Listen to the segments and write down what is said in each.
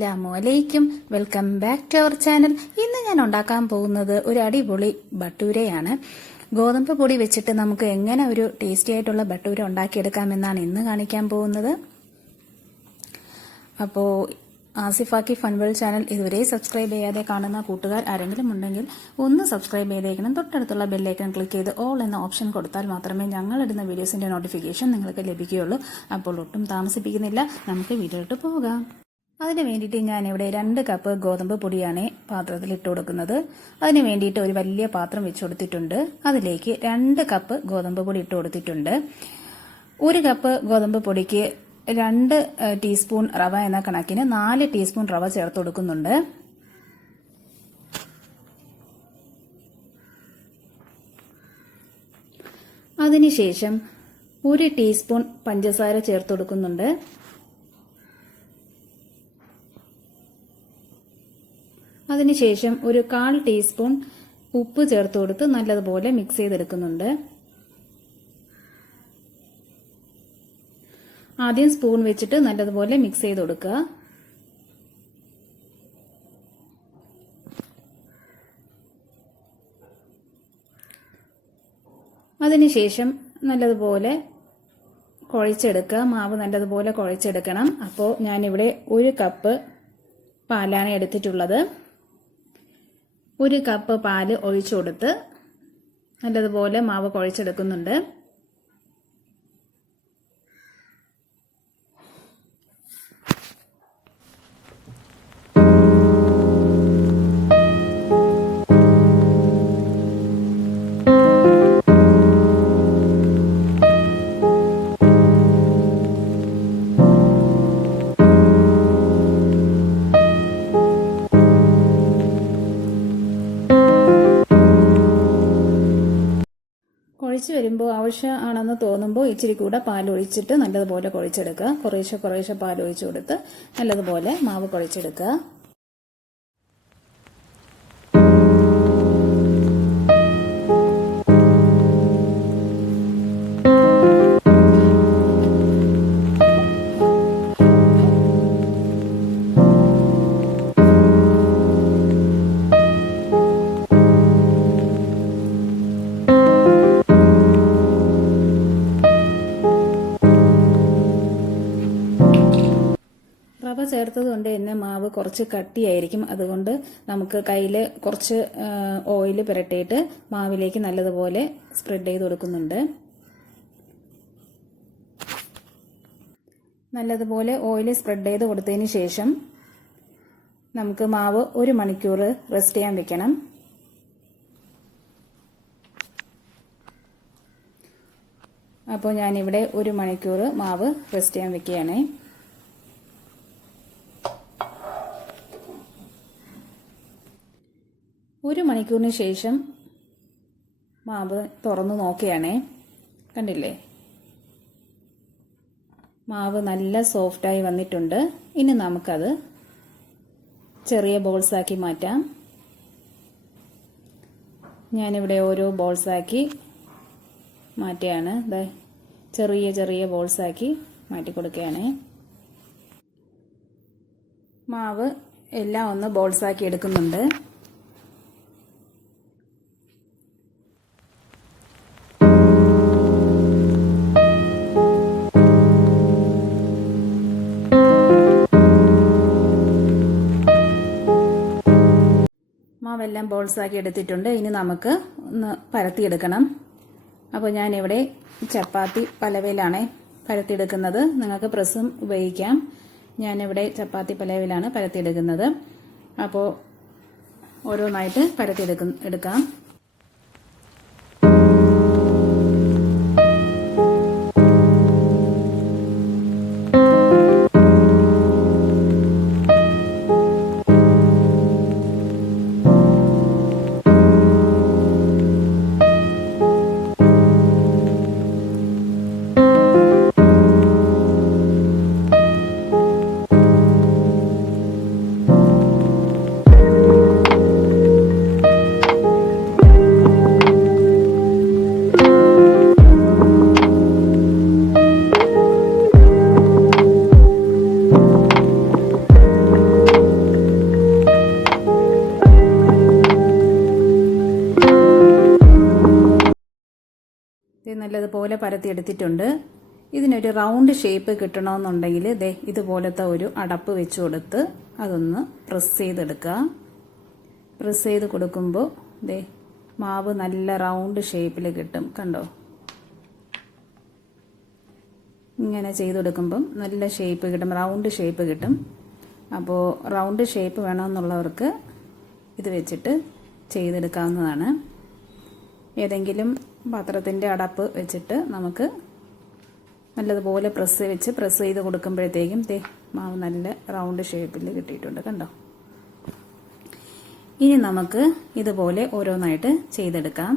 അസ്സലാമു welcome back to our channel. ഇന്ന് ഞാൻ ഉണ്ടാക്കാൻ പോകുന്നത് ഒരു അടിപൊളി ബട്ടൂരയാണ്. ഗോതമ്പ് പൊടി വെച്ചിട്ട് നമുക്ക് എങ്ങനെ ഒരു ടേസ്റ്റി ആയിട്ടുള്ള ബട്ടൂര ഉണ്ടാക്കിയെടുക്കാമെന്നാണ് ഇന്ന് കാണിക്കാൻ പോകുന്നത്. അപ്പോൾ ആസിഫാക്കി ഫൺവേൾഡ് ചാനൽ ഇതുവരെ സബ്സ്ക്രൈബ് ചെയ്യാതെ കാണുന്ന കൂട്ടുകാർ ആരെങ്കിലും ഉണ്ടെങ്കിൽ ഒന്ന് സബ്സ്ക്രൈബ് ചെയ്തേക്കണം. തൊട്ടടുത്തുള്ള ബെല്ലൈക്കൺ ക്ലിക്ക് ചെയ്ത് ഓൾ എന്ന ഓപ്ഷൻ കൊടുത്താൽ മാത്രമേ ഞങ്ങളിടുന്ന വീഡിയോസിന്റെ നോട്ടിഫിക്കേഷൻ നിങ്ങൾക്ക് ലഭിക്കുകയുള്ളൂ. അപ്പോൾ ഒട്ടും താമസിപ്പിക്കുന്നില്ല, നമുക്ക് വീഡിയോയിലോട്ട് പോകാം. അതിന് വേണ്ടിയിട്ട് ഞാനിവിടെ 2 കപ്പ് ഗോതമ്പ് പൊടിയാണ് പാത്രത്തിൽ ഇട്ട് കൊടുക്കുന്നത്. അതിന് വേണ്ടിയിട്ട് ഒരു വലിയ പാത്രം വെച്ച് കൊടുത്തിട്ടുണ്ട്. അതിലേക്ക് 2 കപ്പ് ഗോതമ്പ് പൊടി ഇട്ട് കൊടുത്തിട്ടുണ്ട്. 1 കപ്പ് ഗോതമ്പ് പൊടിക്ക് 2 ടീസ്പൂൺ റവ എന്ന കണക്കിന് 4 ടീസ്പൂൺ റവ ചേർത്ത് കൊടുക്കുന്നുണ്ട്. അതിനുശേഷം 1 ടീസ്പൂൺ പഞ്ചസാര ചേർത്ത് കൊടുക്കുന്നുണ്ട്. അതിനുശേഷം ഒരു 1/4 ടീസ്പൂൺ ഉപ്പ് ചേർത്ത് കൊടുത്ത് നല്ലതുപോലെ മിക്സ് ചെയ്തെടുക്കുന്നുണ്ട്. ആദ്യം സ്പൂൺ വെച്ചിട്ട് നല്ലതുപോലെ മിക്സ് ചെയ്ത് കൊടുക്കുക. അതിനുശേഷം നല്ലതുപോലെ കുഴച്ചെടുക്കുക. മാവ് നല്ലതുപോലെ കുഴച്ചെടുക്കണം. അപ്പോൾ ഞാനിവിടെ 1 കപ്പ് പാലാണ് എടുത്തിട്ടുള്ളത്. 1 കപ്പ് പാല് ഒഴിച്ചു കൊടുത്ത് നല്ലതുപോലെ മാവ് കുഴച്ചെടുക്കുന്നുണ്ട്. കുഴച്ച് വരുമ്പോൾ ആവശ്യമാണെന്ന് തോന്നുമ്പോൾ ഇച്ചിരി കൂടെ പാൽ ഒഴിച്ചിട്ട് നല്ലതുപോലെ കുഴച്ചെടുക്കുക. കുറേശ്ശെ പാൽ ഒഴിച്ചു കൊടുത്ത് നല്ലതുപോലെ മാവ് കുഴച്ചെടുക്കുക. റവ ചേർത്തത് കൊണ്ട് തന്നെ മാവ് കുറച്ച് കട്ടിയായിരിക്കും. അതുകൊണ്ട് നമുക്ക് കയ്യിൽ കുറച്ച് ഓയിൽ പുരട്ടിയിട്ട് മാവിലേക്ക് നല്ലതുപോലെ സ്പ്രെഡ് ചെയ്ത് കൊടുക്കുന്നുണ്ട്. നല്ലതുപോലെ ഓയിൽ സ്പ്രെഡ് ചെയ്ത് കൊടുത്തതിന് ശേഷം നമുക്ക് മാവ് 1 മണിക്കൂർ റെസ്റ്റ് ചെയ്യാൻ വെക്കണം. അപ്പോൾ ഞാനിവിടെ 1 മണിക്കൂർ മാവ് റെസ്റ്റ് ചെയ്യാൻ വെക്കുകയാണ്. ഒരു മണിക്കൂറിന് ശേഷം മാവ് തുറന്നു നോക്കുകയാണേ. കണ്ടില്ലേ, മാവ് നല്ല സോഫ്റ്റായി വന്നിട്ടുണ്ട്. ഇനി നമുക്കത് ചെറിയ ബോൾസാക്കി മാറ്റാം. ഞാനിവിടെ ഓരോ ബോൾസാക്കി മാറ്റുകയാണ്. ചെറിയ ബോൾസാക്കി മാറ്റി കൊടുക്കുകയാണ്. മാവ് എല്ലാം ഒന്ന് ബോൾസാക്കി എടുക്കുന്നുണ്ട്. മാവെല്ലാം ബോൾസാക്കി എടുത്തിട്ടുണ്ട്. ഇനി നമുക്ക് ഒന്ന് പരത്തിയെടുക്കണം. അപ്പോൾ ഞാനിവിടെ ചപ്പാത്തി പലവയിലാണ് പരത്തിയെടുക്കുന്നത്. നിങ്ങൾക്ക് പ്രസ്സും ഉപയോഗിക്കാം. ഞാനിവിടെ ചപ്പാത്തി പലവയിലാണ് പരത്തിയെടുക്കുന്നത്. അപ്പോൾ ഓരോന്നായിട്ട് പരത്തിയെടുക്കാം. നല്ലതുപോലെ പരത്തിയെടുത്തിട്ടുണ്ട്. ഇതിനൊരു റൗണ്ട് ഷേപ്പ് കിട്ടണമെന്നുണ്ടെങ്കിൽ ഇതുപോലത്തെ ഒരു അടപ്പ് വെച്ച് കൊടുത്ത് അതൊന്ന് പ്രസ് ചെയ്തെടുക്കുക. പ്രസ് ചെയ്ത് കൊടുക്കുമ്പോൾ മാവ് നല്ല റൗണ്ട് ഷേപ്പിൽ കിട്ടും. കണ്ടോ, ഇങ്ങനെ ചെയ്തെടുക്കുമ്പം നല്ല ഷേപ്പ് കിട്ടും, റൗണ്ട് ഷേപ്പ് കിട്ടും. അപ്പോൾ റൗണ്ട് ഷേപ്പ് വേണമെന്നുള്ളവർക്ക് ഇത് വെച്ചിട്ട് ചെയ്തെടുക്കാവുന്നതാണ്. ഏതെങ്കിലും പാത്രത്തിൻ്റെ അടപ്പ് വെച്ചിട്ട് നമുക്ക് നല്ലതുപോലെ പ്രസ് ചെയ്ത് കൊടുക്കുമ്പോഴത്തേക്കും മാവ് നല്ല റൗണ്ട് ഷേപ്പിൽ കിട്ടിയിട്ടുണ്ട്. കണ്ടോ, ഇനി നമുക്ക് ഇതുപോലെ ഓരോന്നായിട്ട് ചെയ്തെടുക്കാം.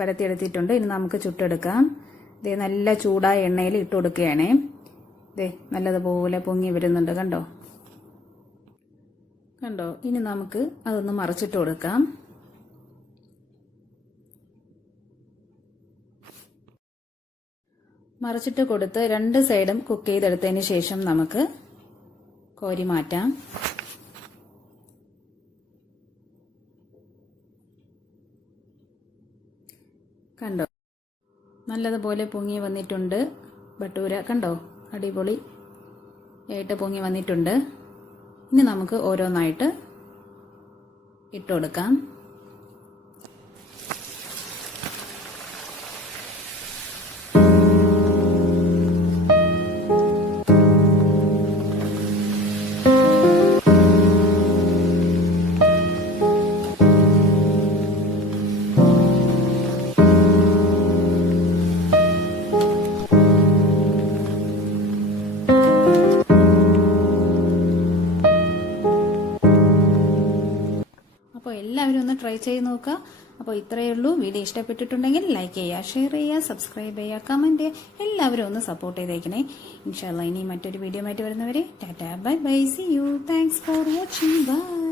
പരത്തിയെടുത്തിട്ടുണ്ട്. ഇനി നമുക്ക് ചുട്ടെടുക്കാം. നല്ല ചൂടായ എണ്ണയിൽ ഇട്ട് കൊടുക്കുകയാണേ. നല്ലതുപോലെ പൊങ്ങി വരുന്നുണ്ട്. കണ്ടോ കണ്ടോ ഇനി നമുക്ക് അതൊന്ന് മറിച്ചിട്ട് കൊടുക്കാം. മറിച്ചിട്ട് കൊടുത്ത് രണ്ട് സൈഡും കുക്ക് ചെയ്തെടുത്തതിന് ശേഷം നമുക്ക് കോരി മാറ്റാം. കണ്ടോ, നല്ലതുപോലെ പൊങ്ങി വന്നിട്ടുണ്ട് ഭട്ടൂര. കണ്ടോ, അടിപൊളി ആയിട്ട് പൊങ്ങി വന്നിട്ടുണ്ട്. ഇനി നമുക്ക് ഓരോന്നായിട്ട് ഇട്ട് കൊടുക്കാം. അപ്പോൾ എല്ലാവരും ഒന്ന് ട്രൈ ചെയ്ത് നോക്കുക. അപ്പോൾ ഇത്രയേ ഉള്ളൂ. വീഡിയോ ഇഷ്ടപ്പെട്ടിട്ടുണ്ടെങ്കിൽ ലൈക്ക് ചെയ്യുക, ഷെയർ ചെയ്യുക, സബ്സ്ക്രൈബ് ചെയ്യുക, കമന്റ് ചെയ്യുക. എല്ലാവരും ഒന്ന് സപ്പോർട്ട് ചെയ്തേക്കണേ. ഇൻഷാല്ലാ ഇനി മറ്റൊരു വീഡിയോ ആയിട്ട് വരുന്നവരെ tata, bye bye, see you, thanks for watching, by.